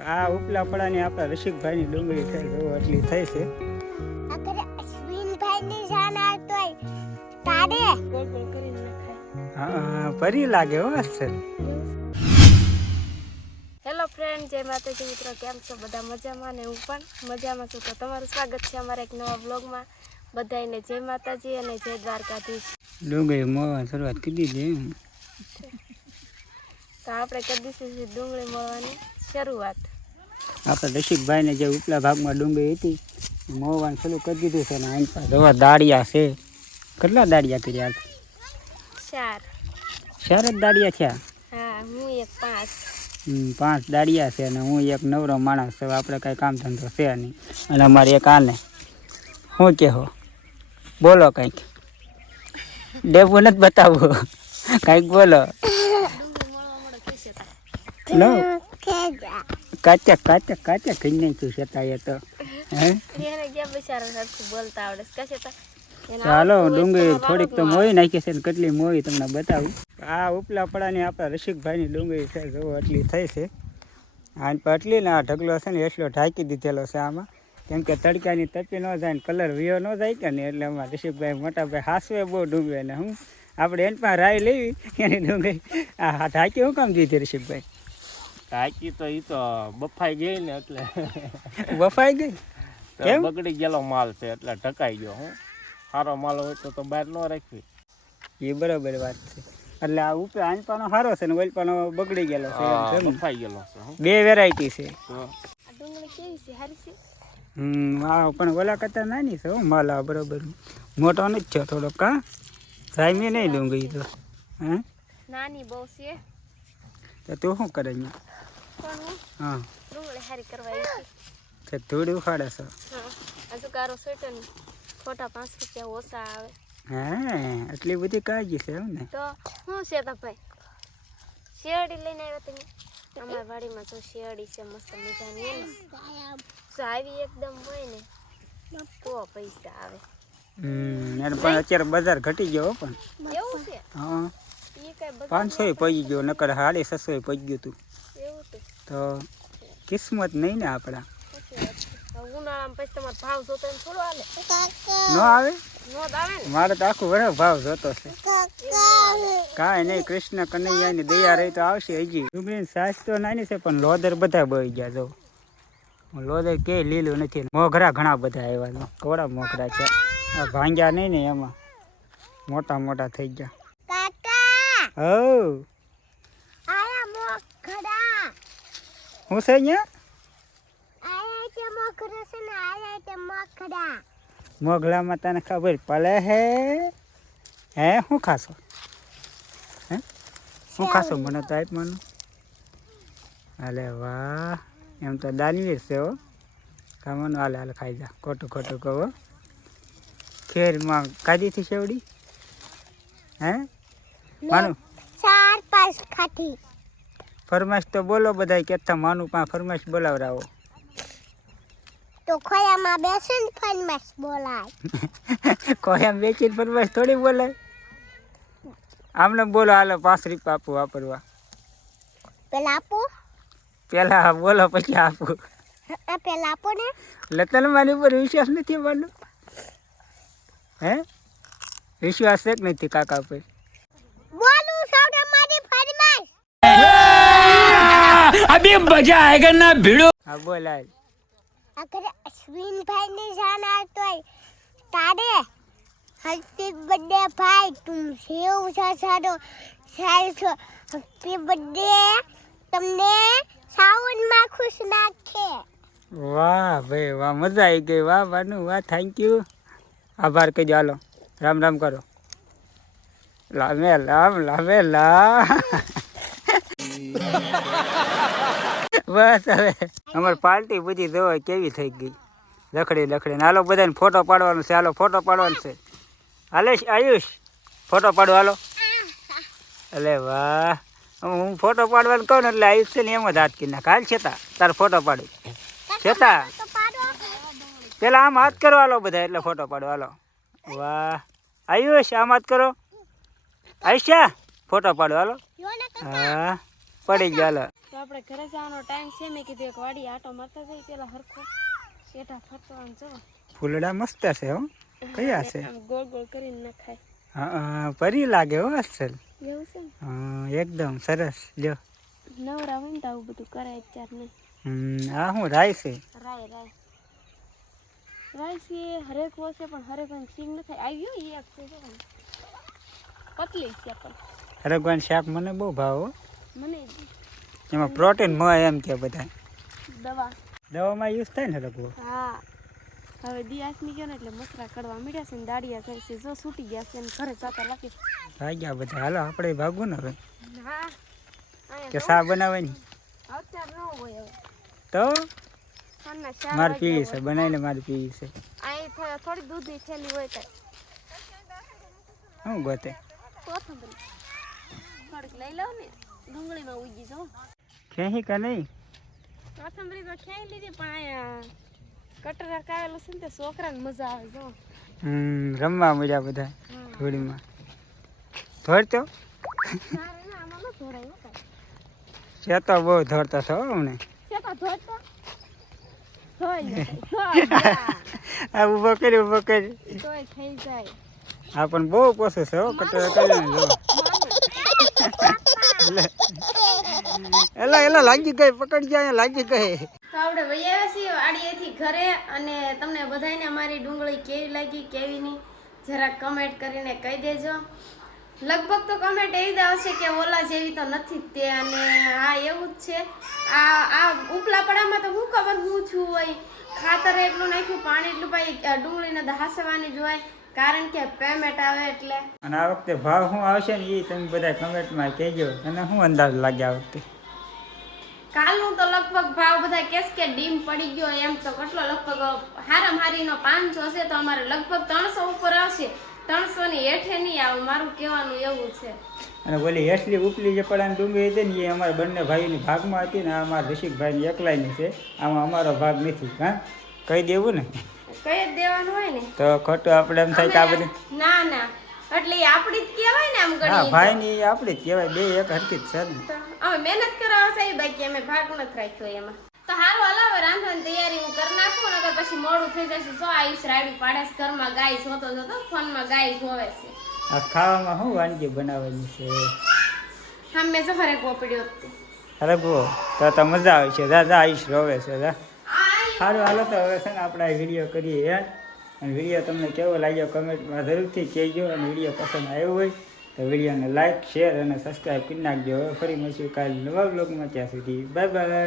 આ ઉપલા પડાની આપણા રસિકભાઈની ડુંગળી થઈ જો એટલી થઈ છે. ફરી લાગે હો સર હેલો ફ્રેન્ડ જય માતાજી મિત્રો કેમ છો? બધા મજામાં ને હું પણ મજામાં છું. તો તમારું સ્વાગત છે અમારા એક નવા બ્લોગમાં બધાને જય માતાજી અને જય દ્વારકાધીશ. ડુંગળી મોવા શરૂઆત કરી દીધી તો આપણે કરી દીધી ડુંગળી મળવાની શરૂઆત. આપણા રસિકભાઈને જે ઉપલા ભાગમાં ડુંગળી હતી મોવાનું શરૂ કરી દીધું છે ને આની પાસે જોવા દાડિયા છે. કેટલા દાડિયા કર્યા? ચાર. ચાર જ દાડિયા થયા? હા હું એક પાંચ. પાંચ દાડિયા છે અને હું એક નવરો માણસ છું આપણે કાંઈ કામ ધંધો છે નહીં. અને અમારે એક આને શું કહેવો? બોલો કંઈક. ડેબુ નથી બતાવવું. કંઈક બોલો. લો. કાચા કાચા કાચા કહી નાખ્યું છે એ તો. હે? ચાલો ડુંગળી થોડીક તો મોઈ નાખી છે ને કેટલી મોઈ તમને બતાવું. આ ઉપલા પડાની આપણા રસિકભાઈની ડુંગળી છે જો આટલી થઈ છે. આની પર એટલી ને આ ઢગલો છે ને એટલો ઢાંકી દીધેલો છે આમાં. કેમ કે તડકાની તપી ન જાય ને કલર વિયો ન જાય કે ને એટલે અમારા રસિકભાઈ મોટા ભાઈ હાસવે બહુ ડુંગળી ને હું આપણે એન પણ રાય લેવી એની ડુંગળી આ ઢાંકી શું કામ દીધી રસિકભાઈ? ટાંકી તો એ તો બફાઈ ગઈ ને એટલે. બફાઈ ગઈ? કેમ? બગડી ગયેલો માલ છે એટલે ઢકાઈ ગયો હું. સારો માલ હોય તો તો બહાર ન રાખવી. એ બરાબર વાત છે. એટલે આ ઉપર આંચપાનો સારો છે ને ઓલપાનો બગડી ગયેલો છે? બફાઈ ગયેલો છે બે વેરાયટી છે. તો આ ડુંગળી કેવી છે? હારી છે? હમ હા પણ ઓલા કરતા નાની છે હો માલ આ બરોબર. મોટો નથી છે થોડોક કા સાયમી નહીં ડુંગળી તો. હે? નાની બહુ છે. તો તું શું કરે અહીંયા? હું. ડુંગળી હારી કરવા આવી છું ધૂળ ઉખાડે છે? હજુ કારો સ્વેટર ખોટા પાંચ રૂપિયા ઓછા આવે. હે એટલી બધી કાળજી છે એમ ને તો શું છે તો ભાઈ શિયાળી લઈને આવ્યા તમે? અમારા વાડીમાં તો શિયાળી છે મસ્ત મજાની ને સારી એકદમ હોય ને તો પૈસા આવે. હમ પણ અત્યારે બજાર ઘટી ગયો પણ. એવું છે? હા. પાંચસો પડી ગયો નકર સાડી છસો પડી ગયું તું. તો. કિસ્મત નહીં ને આપણા ન આવે? મારે તો આખું વરસ ભાવ જોતો છે. કાંઈ નહીં કૃષ્ણ કનૈયાની દયા રહી તો આવશે હજી. ડુંગળી સાસ તો નાની છે પણ લોદર બધા બળી ગયા જો. લોદર કે લીલું નથી. મોઘરા ઘણા બધા આવ્યા કોડા મોઘરા છે. આ ભાંગ્યા નહીં ને એમાં. મોટા મોટા થઈ ગયા. હવ આયા મોખડા હું છે અહીંયા? આયા મોખડા છે ને આયા તે મોખડા મોગલામાં તને ખબર પડે હે? હે શું ખાશો? હે? શું ખાશો મને તો આપ મને? અલે વાહ એમ તો દાનવીર છે હો. ખાવાનું હાલે હાલે ખાઈ જા. ખોટું ખોટું કહો ખેરમાં કાઢી થી શેવડી? હે? માનું? ચાર પાંચ ખાધી. ફરમાઈશ તો બોલો બધા કેતા માનું પા ફરમાઈશ બોલાવરાવો. તો ખોયામાં બેસીને ફનમાં બોલાય. કોઈ એમ વેચીને ફરમાઈશ થોડી બોલાય? આમને બોલો હાલો પાંચ રૂપિયા આપું વાપરવા. પેલા આપો. પેલા બોલો પછી આપું. આ પેલા આપો ને. એટલે તને મારી ઉપર વિશ્વાસ નથી માનો હે? વિશ્વાસ છે કે નથી કાકા પર બોલું સૌને મારી ફરમાઈશ હા अगर अश्विन भाई ने जाना तो तारे તારે હેપી भाई तुम તું સેવ सारो સારો છો હેપી બર્થડે તમને સાવનમાં ખુશ નાખે વાહ ભાઈ વાહ મજા આવી ગઈ વાહ બાનુ વાહ થેન્ક યુ આભાર કહેજો હાલો રામ રામ કરો લામે લામ લામે લા બસ હવે. અમારી પાર્ટી બધી જોવો કેવી થઈ ગઈ. લખડી લખડી હાલો બધાને ફોટો પાડવાનો છે. હાલો, ફોટો પાડવાનો છે. હાલે, આયુષ, ફોટો પાડો, હાલો. અલે વાહ. હું ફોટો પાડવાનું કહું ને એટલે આયુષ છે ને એમ જ હાથ કરી નાખ. હાલ છેતા, તારે ફોટો પાડું. છેતા? પેલા આમ હાથ કરો, હાલો બધા એટલે ફોટો પાડો, હાલો. વાહ. આયુષ, આમ હાથ કરો. આયુષ્યા, ફોટો પાડો, હાલો. હા, પડી ગયો, હાલો. તો આપણે ઘરે જવાનો ટાઈમ છે. મેં કીધું એક વાડી આટો મારતા જઈ પેલા હરખો. શેઠા ફરતો જો. ફૂલડા મસ્ત છે હો. કયા છે? ગોળ ગોળ કરીને નખાય. હા પરી લાગે હો અસલ. એવું છે હા, એકદમ સરસ. જો નવરા હોય ને તો આવું બધું કરાય અત્યાર નહીં. હમ, આ હું રાય છે. રાય રાય. રાય છે હરેક વર્ષે પણ હરેક વાર સિંગ ન થાય. આવ્યો એ એક છે પતલી છે પણ. હરગવાન શાક મને બહુ ભાવ હો. મને એમાં પ્રોટીન મળે એમ કે બધા. દવા. દવામાં યુઝ થાય ને લગભગ હા. હવે દિયાસમી ગયો ને એટલે મસરા કડવા મીડ્યા છે ને દાડિયા થાય છે જો છૂટી ગયા છે ને ઘરે જાતા લાગે ભાગ્યા બધા. હાલો આપણે ભાગવું ને હવે. કે શા બનાવવાની ન? તો? માર પીવી. છે બનાવીને મારે પીવી છે. થોડી દૂધની થેલી હોય તો. શું ગોતે? થોડીક લઈ લઉં ને. ડુંગળીમાં ઉગી જો ખેહી કે નહીં? કોથમરી તો ખેહી લીધી પણ આયા કટરા રકાવેલું છે ને તે છોકરાને મજા આવે જો. હમ રમવા મળ્યા બધા હા. ધોરતો હો. છે તો બહુ ધોરતો છો અમને. આ ઊભો કરી ઊભો કરી. આ પણ બહુ પોસે છે હો કટોરા કરી જો. એલા એલા લાગી ગઈ પકડી જાય લાગી ગઈ. તો આપણે વહી આવ્યા છીએ વાડીએથી ઘરે અને તમને બધાને અમારી ડુંગળી કેવી લાગી કેવી નહીં જરાક કમેન્ટ કરીને કહી દેજો. લગભગ તો કમેન્ટ એવી જ આવશે કે ઓલા જેવી તો નથી તે અને હા એવું જ છે. આ આ ઉપલા પડામાં તો હું ખબર હું છું હોય ખાતર એટલું નાખ્યું પાણી એટલું પાઈ ડુંગળીને દહાસવાની જ હોય. કારણ કે પેમેન્ટ આવે એટલે. અને આ વખતે ભાવ શું આવશે ને એ તમે બધા કમેન્ટમાં કહેજો. અને શું અંદાજ લાગે આ વખતે? કાલનું તો લગભગ ભાવ બધા કેસ કે ડીમ પડી ગયો એમ તો કેટલો લગભગ હારામ હારીનો પાંચસો હશે તો અમારે લગભગ ત્રણસો ઉપર આવશે. ત્રણસો ની હેઠે નહીં આવે મારું કહેવાનું એવું છે. અને ઓલી હેઠલી ઉપલી જે પડાની ડુંગળી હતી ને એ અમારા બંને ભાઈની ભાગમાં હતી ને આ અમારા ઋષિકભાઈની એકલાઈની છે. આમાં અમારો ભાગ નથી હા? કહી દેવું ને? કહી દેવાનું હોય ને. તો ખોટું આપણે એમ થાય કે આ બધું ના ના. એટલે આપણી જ કહેવાય ને આમ હા ભાઈની આપણી જ કહેવાય બે એક હરકી જ છે ને. અમે મહેનત કરવા છે બાકી અમે ભાગ નથી રાખ્યો એમાં. તો હારું હાલો હવે રાંધવાની તૈયારી હું કરી નાખું નકર પછી મોડું થઈ જશે. જો આયુષ રાયડું પાડે છે ઘરમાં ગાય જોતો જોતો ફોનમાં ગાય જોવે છે. આ ખાવામાં શું વાનગી બનાવવાની છે? હા મેં જો હરે ગોપડ્યો હતી હરગવો? તો તો મજા આવે છે. જા જા આયુષ રોવે છે જા. સારું હાલો તો હવે છે ને આપણે આ વીડિયો કરીએ યાર અને વીડિયો તમને કેવો લાગ્યો કમેન્ટમાં જરૂરથી કહેજો. અને વીડિયો પસંદ આવ્યો હોય તો વિડીયોને લાઇક શેર અને સબસ્ક્રાઈબ કરી નાખજો. હવે ફરી મળશું કાલે નવા બ્લોગમાં ત્યાં સુધી બાય બાય